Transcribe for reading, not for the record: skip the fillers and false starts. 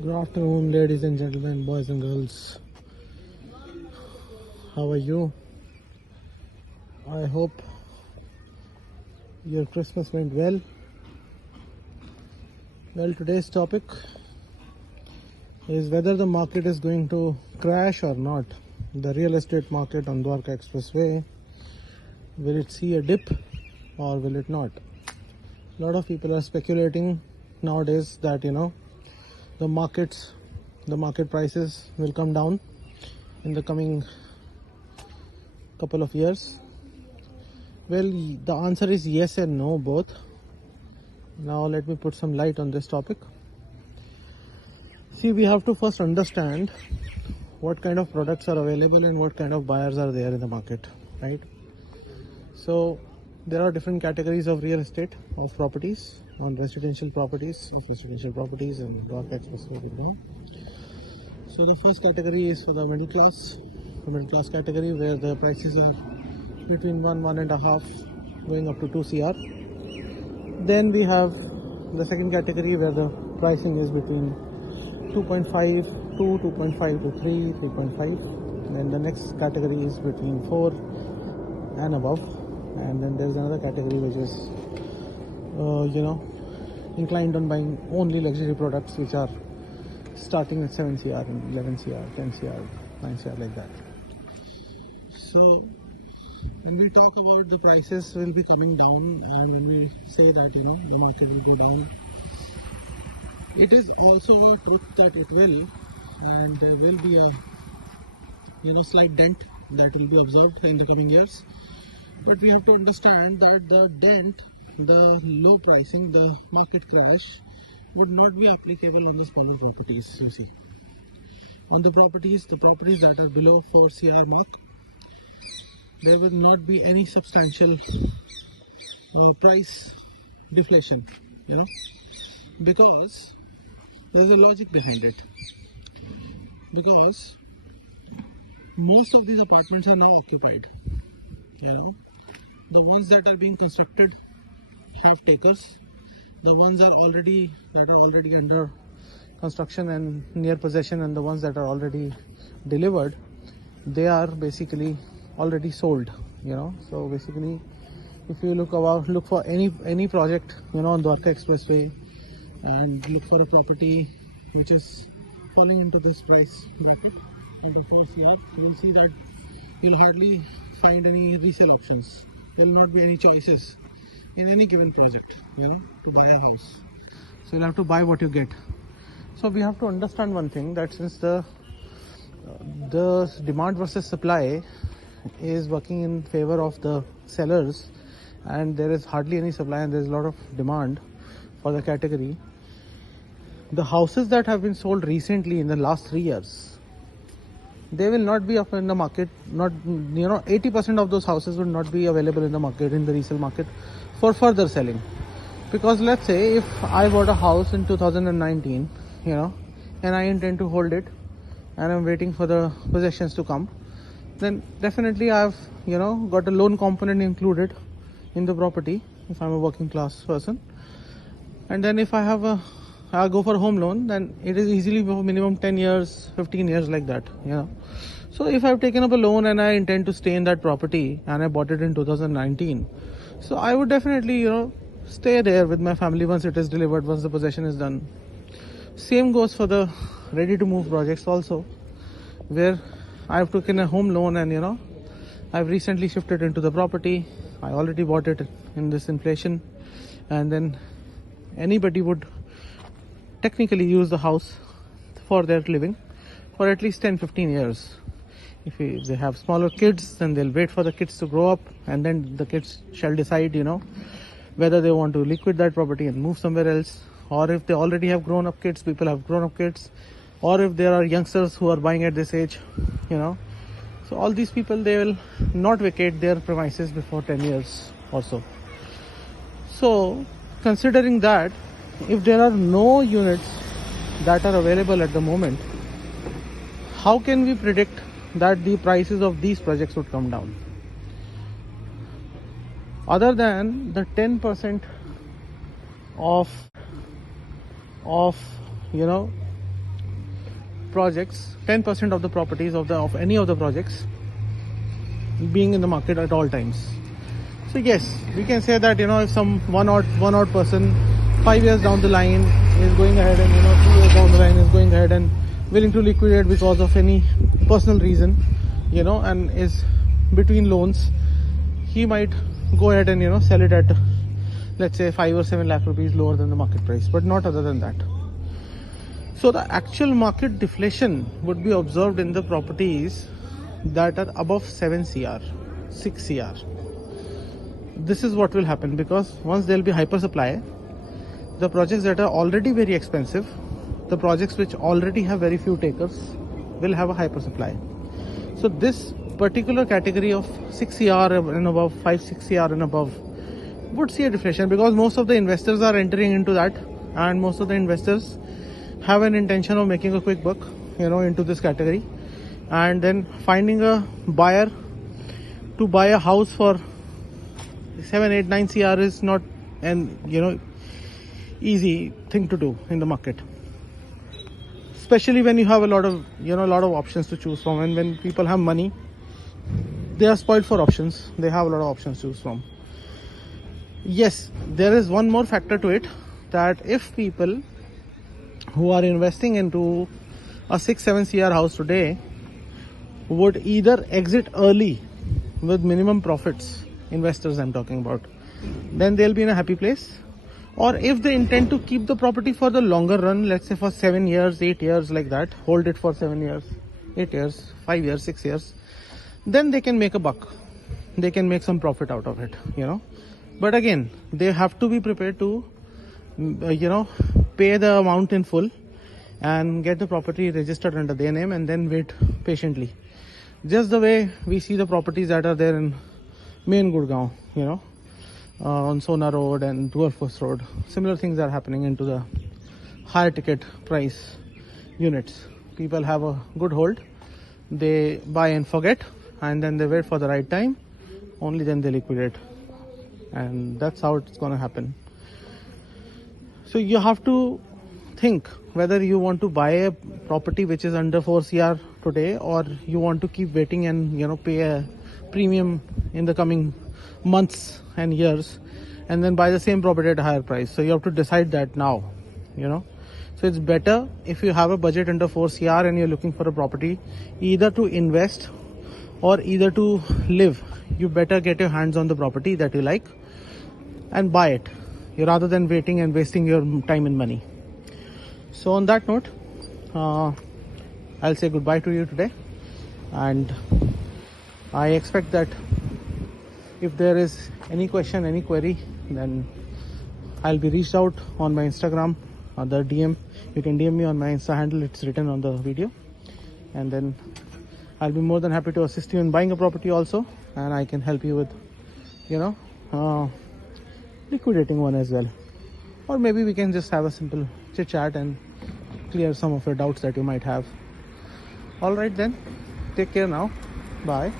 Good afternoon, ladies and gentlemen, boys and girls. How are you? I hope your Christmas went well. Well, today's topic is whether the market is going to crash or not. The real estate market on Dwarka Expressway, will it see a dip or will it not? A lot of people are speculating nowadays that the market prices will come down in the coming couple of years. Well, the answer is yes and no, both. Now let me put some light on this topic. See, we have to first understand what kind of products are available and what kind of buyers are there in the market, right? So there are different categories of real estate, of properties, on residential properties, and Dwarka Expressway with them. So the first category is for the middle class category, where the prices are between 1.5 going up to 2 CR. Then we have the second category where the pricing is between 2.5 to 2.5 to 3, 3.5. Then the next category is between 4 and above. And then there's another category which is, inclined on buying only luxury products, which are starting at 7 CR, 11 CR, 10 CR, 9 CR, like that. So when we talk about the prices will be coming down, and when we say that the market will go down, it is also a truth that it will, and there will be a slight dent that will be observed in the coming years. But we have to understand that the dent, the low pricing, the market crash would not be applicable on the smaller properties. You see, on the properties that are below 4 CR mark, there will not be any substantial price deflation, because there's a logic behind it. Because most of these apartments are now occupied. The ones that are being constructed have takers. The ones that are already under construction and near possession, and the ones that are already delivered, they are basically already sold. So basically, if you look for any project on Dwarka Expressway, and look for a property which is falling into this price bracket under 4 CR, you will see that you'll hardly find any resale options. There will not be any choices in any given project to buy a house. So you'll have to buy what you get. So we have to understand one thing, that since the demand versus supply is working in favor of the sellers, and there is hardly any supply and there is a lot of demand for the category, the houses that have been sold recently in the last 3 years, they will not be up in the market. Not 80% of those houses will not be available in the market, in the resale market, for further selling. Because let's say if I bought a house in 2019, and I intend to hold it, and I'm waiting for the possessions to come, then definitely I've got a loan component included in the property if I'm a working class person. And then if I go for a home loan, then it is easily for minimum 10 years, 15 years, like that. So if I've taken up a loan and I intend to stay in that property, and I bought it in 2019, so I would definitely stay there with my family once it is delivered, once the possession is done. Same goes for the ready to move projects also, where I've taken a home loan and I've recently shifted into the property. I already bought it in this inflation, and then anybody would technically use the house for their living for at least 10-15 years. If they have smaller kids, then they'll wait for the kids to grow up, and then the kids shall decide whether they want to liquidate that property and move somewhere else, or if they already have grown up kids, people have grown up kids, or if there are youngsters who are buying at this age. So all these people, they will not vacate their premises before 10 years or so. So considering that, if there are no units that are available at the moment, how can we predict that the prices of these projects would come down? Other than the 10% of projects, 10% of the properties of any of the projects being in the market at all times. So yes, we can say that if some one odd person 5 years down the line is going ahead and 2 years down the line is going ahead and willing to liquidate because of any personal reason, and is between loans, he might go ahead and sell it at, let's say, 5 or 7 lakh rupees lower than the market price, but not other than that. So the actual market deflation would be observed in the properties that are above 7 CR, 6 CR. This is what will happen, because once there will be hyper supply, the projects that are already very expensive, the projects which already have very few takers, will have a hyper supply. So this particular category of 6 CR and above, 5-6 CR and above would see a deflation, because most of the investors are entering into that, and most of the investors have an intention of making a quick buck into this category, and then finding a buyer to buy a house for 7, 8, 9 CR is not an easy thing to do in the market, especially when you have a lot of options to choose from. And when people have money, they are spoiled for options. They have a lot of options to choose from. Yes, there is one more factor to it, that if people who are investing into a 6-7 CR house today would either exit early with minimum profits, investors I'm talking about, then they'll be in a happy place. Or if they intend to keep the property for the longer run, let's say for 7 years, 8 years, like that, hold it for 7 years, 8 years, 5 years, 6 years, then they can make a buck. They can make some profit out of it, But again, they have to be prepared to, pay the amount in full and get the property registered under their name, and then wait patiently. Just the way we see the properties that are there in main Gurgaon, on Sona Road and Dwarka Road. Similar things are happening into the higher ticket price units. People have a good hold, they buy and forget, and then they wait for the right time, only then they liquidate, and that's how it's going to happen. So you have to think whether you want to buy a property which is under 4 CR today, or you want to keep waiting and pay a premium in the coming months and years, and then buy the same property at a higher price. So you have to decide that now. So it's better, if you have a budget under 4 CR and you're looking for a property either to invest or either to live, you better get your hands on the property that you like and buy it, rather than waiting and wasting your time and money. So on that note, I'll say goodbye to you today, and I expect that if there is any question, any query, then I'll be reached out on my Instagram, the DM. You can DM me on my Insta handle, it's written on the video, and then I'll be more than happy to assist you in buying a property also, and I can help you with liquidating one as well. Or maybe we can just have a simple chit chat and clear some of your doubts that you might have. Alright then, take care now, bye.